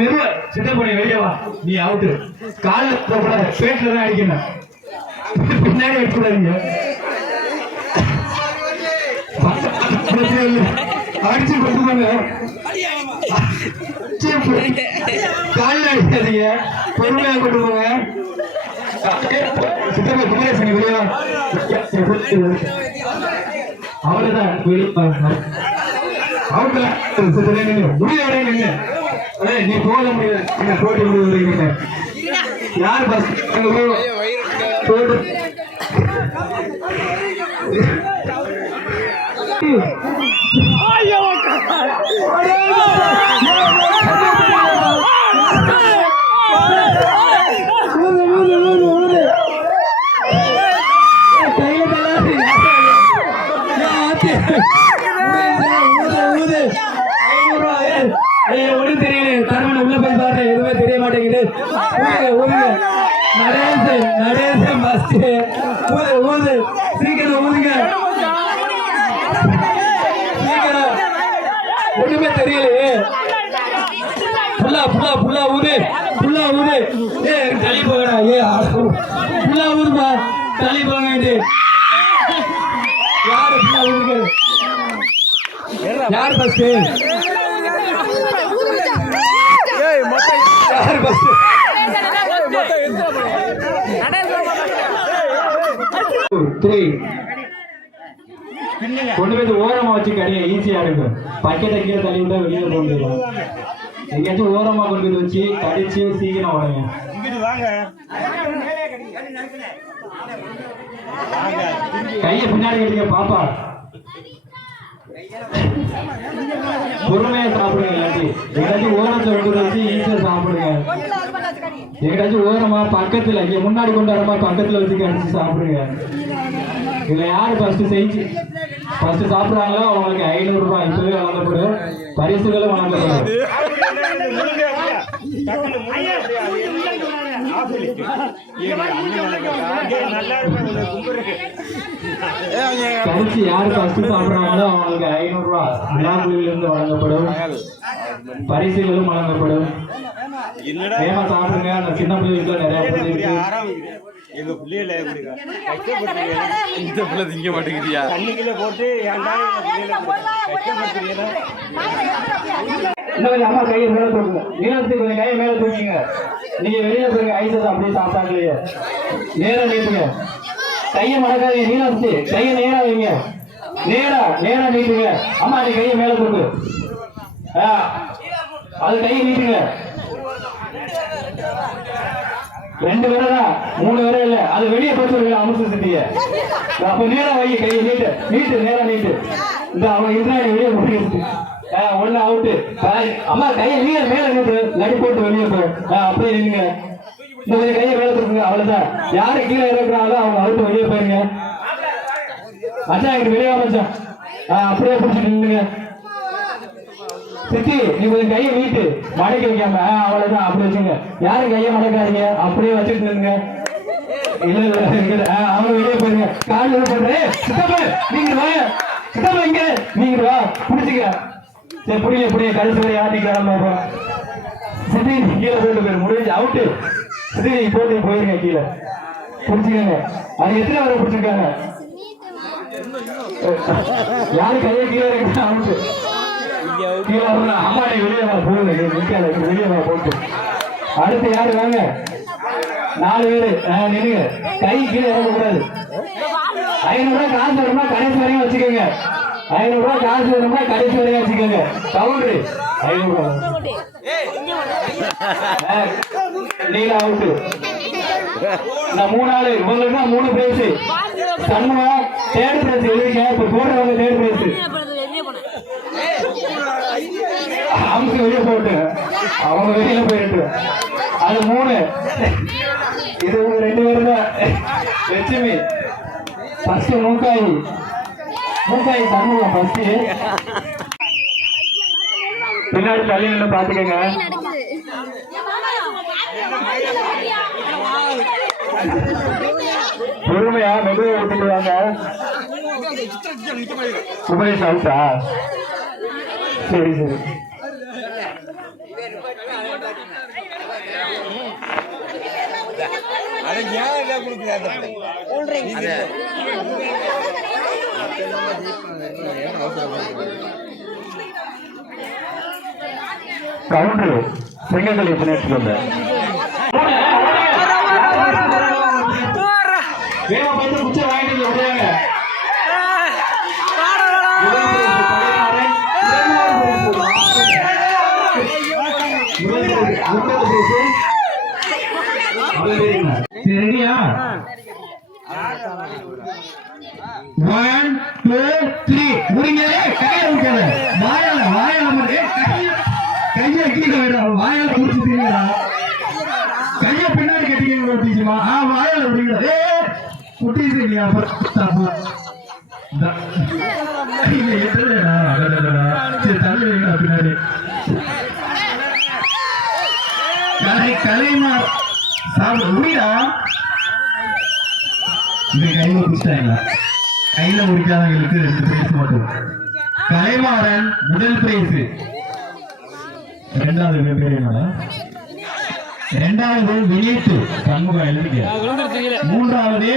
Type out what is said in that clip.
மெதுவா சித்த பண்ணி வெளியே வா. நீ அவுட்டு. காலில் போகக்கூடாது, பேட்ல தான் அடிக்கணும். பின்னாடி எடுத்துடாதீங்க. அடிச்சு கொடுத்துப்பாங்க. காலில் அடிக்காதீங்க, பொறுமையா கொண்டு போங்க. சித்தப்பா குமரேசன் வெளியே வா. அவ்வளவுதான் நீ போக முடியாது. போட்டி முடிவு யார் பஸ் ஒண்ணு தெரியல. தரமன் உள்ள போய் பாரு, எதுவுமே தெரிய மாட்டேங்குது. நடேசன் பஸ் ஊது சீக்கிரம் ஊதுங்க. சீக்கிரம் ஒண்ணுமே தெரியலையே. புல்லா ஊது. தள்ளி போகடா. புல்லா ஊதுப்பா, தள்ளி போக வேண்டிய யாரு புல்லா ஊதுங்க. யார் பஸ்? யார் பஸ்? கொண்டு போய் ஓரமா வச்சு கடியா ஈஸியா இருக்கும். பக்கெட்டை கீழே தள்ளி விட்டா வெளியே போக முடியும். எங்கேயாச்சும் ஓரமா கொண்டு போய் வச்சு கடிச்சு சீக்கிரம் உடங்க. கையை பின்னாடி கட்டிக்க பாப்பா. பொறுமையா சாப்பிடுங்க. எங்கேயாச்சும் ஓரத்தை எடுத்து வச்சு ஈஸியா சாப்பிடுங்க. எங்கேயாச்சும் ஓரமா பக்கத்துல இங்க முன்னாடி கொண்டு வரமா பக்கத்துல வச்சு கடிச்சு சாப்பிடுங்க. இதுல யாரு ஃபர்ஸ்ட் சாப்பிடுறாங்களோ அவங்களுக்கு 500 ரூபாய் இப்பவே வழங்கப்படும். பரிசுகளும் வழங்கப்படும். கடிச்சு யாரு ஃபர்ஸ்ட் சாப்பிடுறாங்களோ அவங்களுக்கு 500 ரூபாய் விழாக்குழுவிலிருந்து வழங்கப்படும். பரிசுகளும் வழங்கப்படும். வேகமா சாப்பிடுங்க. அந்த சின்ன பிள்ளைகளுக்கு நிறைய பேர் இருக்கு. எங்க பிள்ளைகள இந்த பிள்ளை திங்க மாட்டேங்குதியா? தண்ணிக்குள்ள போட்டு அம்மா கையை மேல தூக்குங்க. நீளத்துக்கு கொஞ்சம் கையை மேல தூக்கிங்க. நீங்க வெளியில போயிருங்க. ஐசஸ் அப்படியே சாப்பிட்டாங்களே நேரம் நீட்டுங்க. கையை மடக்காதீங்க. நீளத்து கையை நேரா வைங்க. நேரா நீட்டுங்க. அம்மா நீ கையை மேல தூக்கு. அது கையை நீட்டுங்க. 2 விரலா 3 விரல் இல்ல. அது வெளியே போச்சு அமுசு சிட்டிய. அப்ப நேரா வை. கையை நீட்டு நேரா நீட்டு. இந்த அவன் இஸ்ராயல் வெளியே போட்டு ஒண்ணு அவுட்டு. அம்மா கையை நீங்க மேல நீட்டு. நடி போட்டு வெளியே போ. அப்படியே நின்னுங்க. இந்த கையை மேல தூக்குங்க. அவ்வளவுதான். யாரு கீழே இருக்கிறாங்களோ அவங்க அவுட்டு வெளியே போயிருங்க. மச்சான் எங்களுக்கு வெளியே மச்சான். அப்படியே பிடிச்சிட்டு நின்னுங்க. சித்தி நீ கொஞ்சம் கையை நீட்டு. மடக்கி வைக்காம அவ்வளவுதான். அப்படி வச்சுங்க. யாரும் கையை மடக்காதீங்க. அப்படியே வச்சுட்டு நின்னுங்க. இல்ல அவங்க வெளியே போயிருங்க. காலில் போடுறேன். சித்தப்பா நீங்க வாங்க. சித்தப்பா இங்க நீங்க வா. பிடிச்சிக்க. சரி புடிங்க. கடைசி வரை ஆட்டிக்கலாம். சித்தி கீழே போட்டு போயிரு. முடிஞ்சு அவுட்டு. சித்தி நீங்க போட்டு போயிருங்க கீழே. பிடிச்சிக்கங்க. அது எத்தனை வரை பிடிச்சிருக்காங்க? யாரு கையை கீழே இருக்கு அவுட்டு. அம்மா நீ வெளியே வா. போகுது வெளியே வா போட்டு. அடுத்து யாரு வாங்க? 4 பேரு நின்னுங்க. கை கீழே இறங்கக்கூடாது. 500 ரூபாய் காசு வருமா கடைசி வரையும் வச்சுக்கோங்க. 500 ரூபாய் காசு வருமா கடைசி வரையும் வச்சுக்கோங்க. கவுண்டரு 500 ரூபாய். நீங்க அவுட்டு. நான் 3 ஆளு. உங்களுக்கு தான் 3 பிரைஸ். சண்முகா தேர்ட் பிரைஸ் எழுதிக்க. இப்ப போடுறவங்க தேர்ட் பிரைஸ். அமுக்கு வெளியே போட்டு அவங்க வெளியில போயிட்டு. அது 3. இது 2 பேரும் தான். லட்சுமி ஃபர்ஸ்ட். மூக்காய் சண்முகம் ஃபர்ஸ்ட். பின்னாடி தள்ளி நின்று பாத்துக்கங்க. பொறுமையா மெதுவை விட்டுட்டு வாங்க. குமரேஷ் அவுட்டா? சரி கவுண்டர் சிங்கங்கள் இப்ப நேற்று வேக பார்த்து குச்சை வாங்கிட்டு விடுறாங்க. சரியா 1 2 3 முடிங்க. கையை வாயால கையை கீழே விடுறோம். வாயால முடிச்சுட்டீங்களா? கையை பின்னாடி கட்டிக்கீங்களா? டீச்சுமா வாயால விடுங்க. குட்டீஸ் இல்லையா? பின்னாடி கலைமார் சாப்பிட முடியா? கையில முடிச்சிட்டாங்களா? கையில முடிக்காதவங்களுக்கு 2 பிரைஸ் மட்டும். கலைமாறன் முதல் பிரைஸ். இரண்டாவது பேர் என்னடா? இரண்டாவது வினீத் சண்முகம் எழுதிக்க. மூன்றாவது